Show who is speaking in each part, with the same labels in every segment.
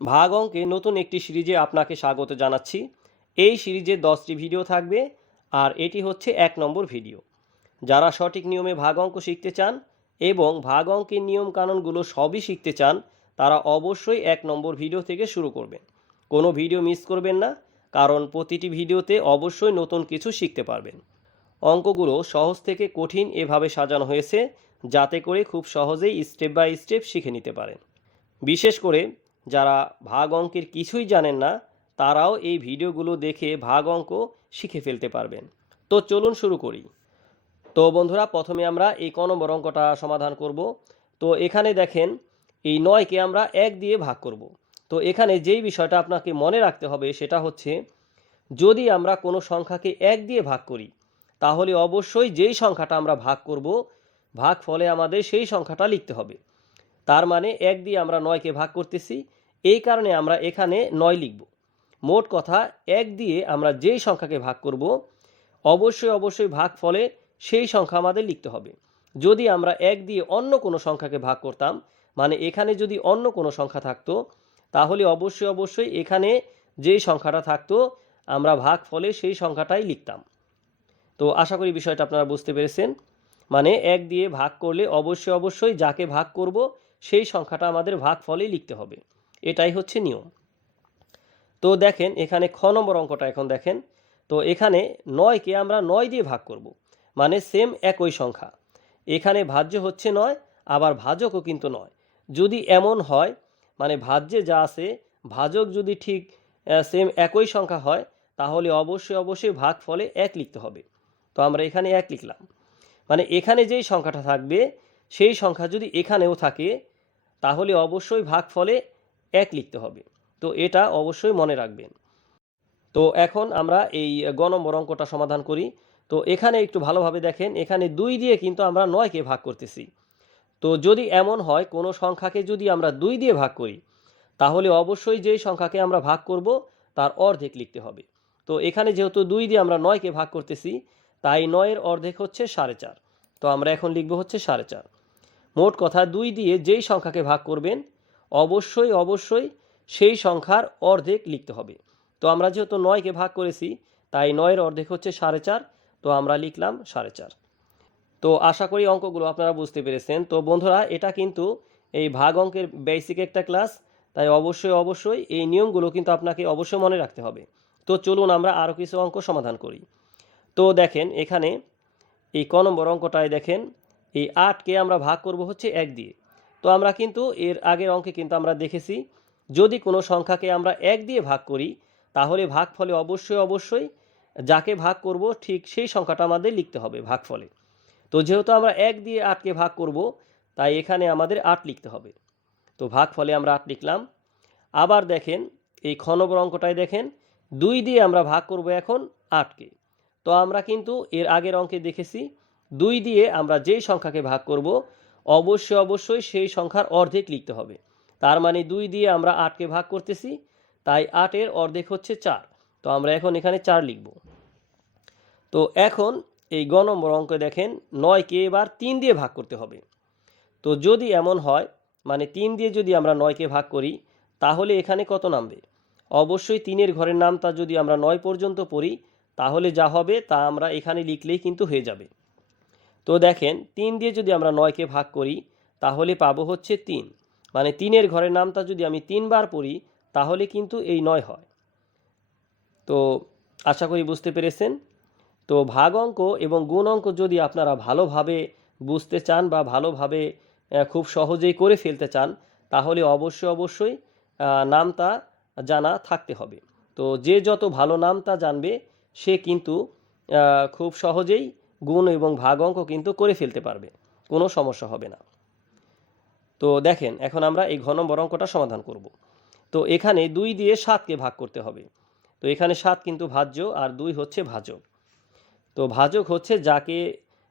Speaker 1: ভাগ অঙ্কে নতুন একটি সিরিজে আপনাকে স্বাগত জানাচ্ছি। এই সিরিজে দশটি ভিডিও থাকবে আর এটি হচ্ছে এক নম্বর ভিডিও। যারা সঠিক নিয়মে ভাগ অঙ্ক শিখতে চান এবং ভাগ অঙ্কের নিয়ম কানুনগুলো সবই শিখতে চান, তারা অবশ্যই এক নম্বর ভিডিও থেকে শুরু করবেন। কোনো ভিডিও মিস করবেন না, কারণ প্রতিটি ভিডিওতে অবশ্যই নতুন কিছু শিখতে পারবেন। অঙ্কগুলো সহজ থেকে কঠিন এভাবে সাজানো হয়েছে, যাতে করে খুব সহজেই স্টেপ বাই স্টেপ শিখে নিতে পারেন। বিশেষ করে যারা ভাগ অঙ্কের কিছুই জানেন না, তারাও এই ভিডিওগুলো দেখে ভাগ অঙ্ক শিখে ফেলতে পারবেন। তো চলুন শুরু করি। তো বন্ধুরা, প্রথমে আমরা এই ক নম্বর অঙ্কটা সমাধান করব। তো এখানে দেখেন, এই নয়কে আমরা এক দিয়ে ভাগ করব। তো এখানে যেই বিষয়টা আপনাকে মনে রাখতে হবে সেটা হচ্ছে, যদি আমরা কোনো সংখ্যাকে এক দিয়ে ভাগ করি, তাহলে অবশ্যই যেই সংখ্যাটা আমরা ভাগ করব ভাগ ফলে আমাদের সেই সংখ্যাটা লিখতে হবে। তার মানে এক দিয়ে আমরা নয়কে ভাগ করতেছি এই কারণে আমরা এখানে নয় লিখব। মোট কথা, এক দিয়ে আমরা যেই সংখ্যাকে ভাগ করব, অবশ্যই অবশ্যই ভাগ ফলে সেই সংখ্যা আমাদের লিখতে হবে। যদি আমরা এক দিয়ে অন্য কোনো সংখ্যাকে ভাগ করতাম মানে এখানে যদি অন্য কোনো সংখ্যা থাকতো, তাহলে অবশ্যই অবশ্যই এখানে যেই সংখ্যাটা থাকতো, আমরা ভাগ ফলে সেই সংখ্যাটাই লিখতাম। তো আশা করি বিষয়টা আপনারা বুঝতে পেরেছেন। মানে এক দিয়ে ভাগ করলে অবশ্যই অবশ্যই যাকে ভাগ করব, সেই সংখ্যাটা আমাদের ভাগ ফলেই লিখতে হবে। এটাই হচ্ছে নিয়ম। তো দেখেন, এখানে খ নম্বর অঙ্কটা এখন দেখেন। তো এখানে নয়কে আমরা নয় দিয়ে ভাগ করব মানে সেম একই সংখ্যা। এখানে ভাজ্য হচ্ছে নয়, আবার ভাজকও কিন্তু নয়। যদি এমন হয় মানে ভাজ্যে যা আছে, ভাজক যদি ঠিক সেম একই সংখ্যা হয়, তাহলে অবশ্যই অবশ্যই ভাগ ফলে এক লিখতে হবে। তো আমরা এখানে এক লিখলাম। মানে এখানে যেই সংখ্যাটা থাকবে, সেই সংখ্যা যদি এখানেও থাকে, তাহলে অবশ্যই ভাগ ফলে এক লিখতে হবে। তো এটা অবশ্যই মনে রাখবেন। তো এখন আমরা এই গ নম্বর অঙ্কটা সমাধান করি। তো এখানে একটু ভালোভাবে দেখেন, এখানে দুই দিয়ে কিন্তু আমরা নয়কে ভাগ করতেছি। তো যদি এমন হয়, কোনো সংখ্যাকে যদি আমরা দুই দিয়ে ভাগ করি, তাহলে অবশ্যই যেই সংখ্যাকে আমরা ভাগ করব, তার অর্ধেক লিখতে হবে। তো এখানে যেহেতু দুই দিয়ে আমরা নয়কে ভাগ করতেছি, তাই নয়ের অর্ধেক হচ্ছে সাড়ে চার। তো আমরা এখন লিখব হচ্ছে সাড়ে চার। মোট কথা দুই দিয়ে যেই সংখ্যাকে ভাগ করবেন অবশ্যই অবশ্যই সেই সংখ্যার অর্ধেক লিখতে হবে। তো আমরা যেহেতু নয়কে ভাগ করেছি, তাই নয়ের অর্ধেক হচ্ছে সাড়ে চার, তো আমরা লিখলাম সাড়ে চার। তো আশা করি অঙ্কগুলো আপনারা বুঝতে পেরেছেন। তো বন্ধুরা, এটা কিন্তু এই ভাগ অঙ্কের বেসিক একটা ক্লাস তাই অবশ্যই অবশ্যই এই নিয়মগুলো কিন্তু আপনাকে অবশ্যই মনে রাখতে হবে। তো চলুন আমরা আরও কিছু অঙ্ক সমাধান করি। তো দেখেন, এখানে এই ক নম্বর অঙ্কটায় দেখেন, এই আটকে আমরা ভাগ করব হচ্ছে এক দিয়ে। তো আমরা কিন্তু এর আগের অঙ্কে কিন্তু আমরা দেখেছি, যদি কোনো সংখ্যাকে আমরা এক দিয়ে ভাগ করি, তাহলে ভাগ ফলে অবশ্যই অবশ্যই যাকে ভাগ করব ঠিক সেই সংখ্যাটা আমাদের লিখতে হবে ভাগ ফলে তো যেহেতু আমরা এক দিয়ে আটকে ভাগ করব, তাই এখানে আমাদের আট লিখতে হবে। তো ভাগ ফলে আমরা আট লিখলাম। আবার দেখেন, এই খ নম্বর অঙ্কটায় দেখেন, দুই দিয়ে আমরা ভাগ করব এখন আটকে। তো আমরা কিন্তু এর আগের অঙ্কে দেখেছি, দুই দিয়ে আমরা যেই সংখ্যাকে ভাগ করব অবশ্যই অবশ্যই সেই সংখ্যার অর্ধেক লিখতে হবে। তার মানে দুই দিয়ে আমরা আটকে ভাগ করতেছি, তাই আটের অর্ধেক হচ্ছে চার। তো আমরা এখন এখানে চার লিখব। তো এখন এই গ নম্বর অঙ্কে দেখেন, নয়কে এবার তিন দিয়ে ভাগ করতে হবে। তো যদি এমন হয় মানে তিন দিয়ে যদি আমরা নয়কে ভাগ করি, তাহলে এখানে কত নামবে? অবশ্যই তিনের ঘরের নামটা যদি আমরা নয় পর্যন্ত পড়ি, তাহলে যা হবে তা আমরা এখানে লিখলেই কিন্তু হয়ে যাবে। তো দেখেন, তিন দিয়ে যদি আমরা নয়কে ভাগ করি, তাহলে পাবো হচ্ছে তিন। মানে তিনের ঘরের নামটা যদি আমি তিনবার পড়ি, তাহলে কিন্তু এই নয় হয়। তো আশা করি বুঝতে পেরেছেন? তো ভাগ অঙ্ক এবং গুণ অঙ্ক যদি আপনারা ভালোভাবে বুঝতে চান বা ভালোভাবে খুব সহজেই করে ফেলতে চান, তাহলে অবশ্যই অবশ্যই নামটা জানা থাকতে হবে। তো যে যত ভালো নামটা জানবে, সে কিন্তু খুব সহজেই গুণ এবং ভাগ অঙ্ক কিন্তু করে ফেলতে পারবে, কোনো সমস্যা হবে না। তো দেখেন, এখন আমরা এই ঘন নম্বর অঙ্কটা সমাধান করব। তো এখানে দুই দিয়ে সাতকে ভাগ করতে হবে। তো এখানে সাত কিন্তু ভাজ্য আর দুই হচ্ছে ভাজক। তো ভাজক হচ্ছে যাকে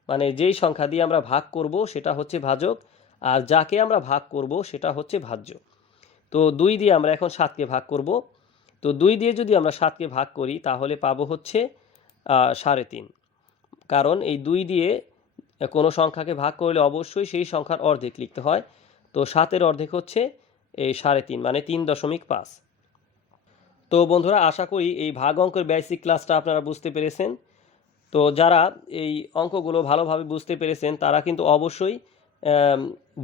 Speaker 1: মানে যেই সংখ্যা দিয়ে আমরা ভাগ করব সেটা হচ্ছে ভাজক, আর যাকে আমরা ভাগ করব সেটা হচ্ছে ভাজ্য। তো দুই দিয়ে আমরা এখন সাতকে ভাগ করব। তো দুই দিয়ে যদি আমরা সাতকে ভাগ করি, তাহলে পাবো হচ্ছে সাড়ে তিন। কারণ এই দুই দিয়ে কোনো সংখ্যাকে ভাগ করলে অবশ্যই সেই সংখ্যার অর্ধেক লিখতে হয়। তো সাতের অর্ধেক হচ্ছে এই সাড়ে তিন মানে তিন দশমিক পাঁচ। তো বন্ধুরা, আশা করি এই ভাগ অঙ্কের বেসিক ক্লাসটা আপনারা বুঝতে পেরেছেন। তো যারা এই অঙ্কগুলো ভালোভাবে বুঝতে পেরেছেন, তারা কিন্তু অবশ্যই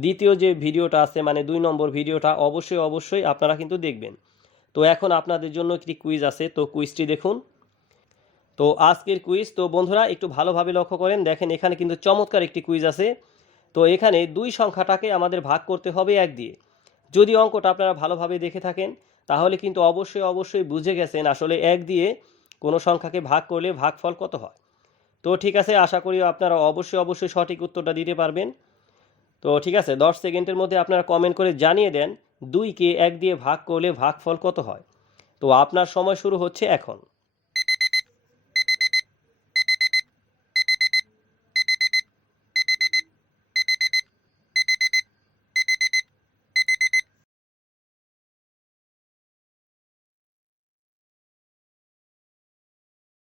Speaker 1: দ্বিতীয় যে ভিডিওটা আছে মানে দুই নম্বর ভিডিওটা, অবশ্যই অবশ্যই আপনারা কিন্তু দেখবেন। তো এখন আপনাদের জন্য একটি কুইজ আছে। তো কুইজটি দেখুন। তো আজকের কুইজ তো বন্ধুরা একটু ভালোভাবে লক্ষ্য করেন। দেখেন এখানে কিন্তু চমৎকার একটি কুইজ আছে। তো এখানে দুই সংখ্যাটাকে আমাদের ভাগ করতে হবে এক দিয়ে। যদি অঙ্কটা আপনারা ভালোভাবে দেখে থাকেন, তাহলে কিন্তু অবশ্যই অবশ্যই বুঝে গেছেন আসলে এক দিয়ে কোনো সংখ্যাকে ভাগ করলে ভাগফল কত হয়। তো ঠিক আছে, আশা করি আপনারা অবশ্যই অবশ্যই সঠিক উত্তরটা দিতে পারবেন। তো ঠিক আছে, দশ সেকেন্ডের মধ্যে আপনারা কমেন্ট করে জানিয়ে দেন দুইকে এক দিয়ে ভাগ করলে ভাগফল কত হয়। তো আপনার সময় শুরু হচ্ছে এখন।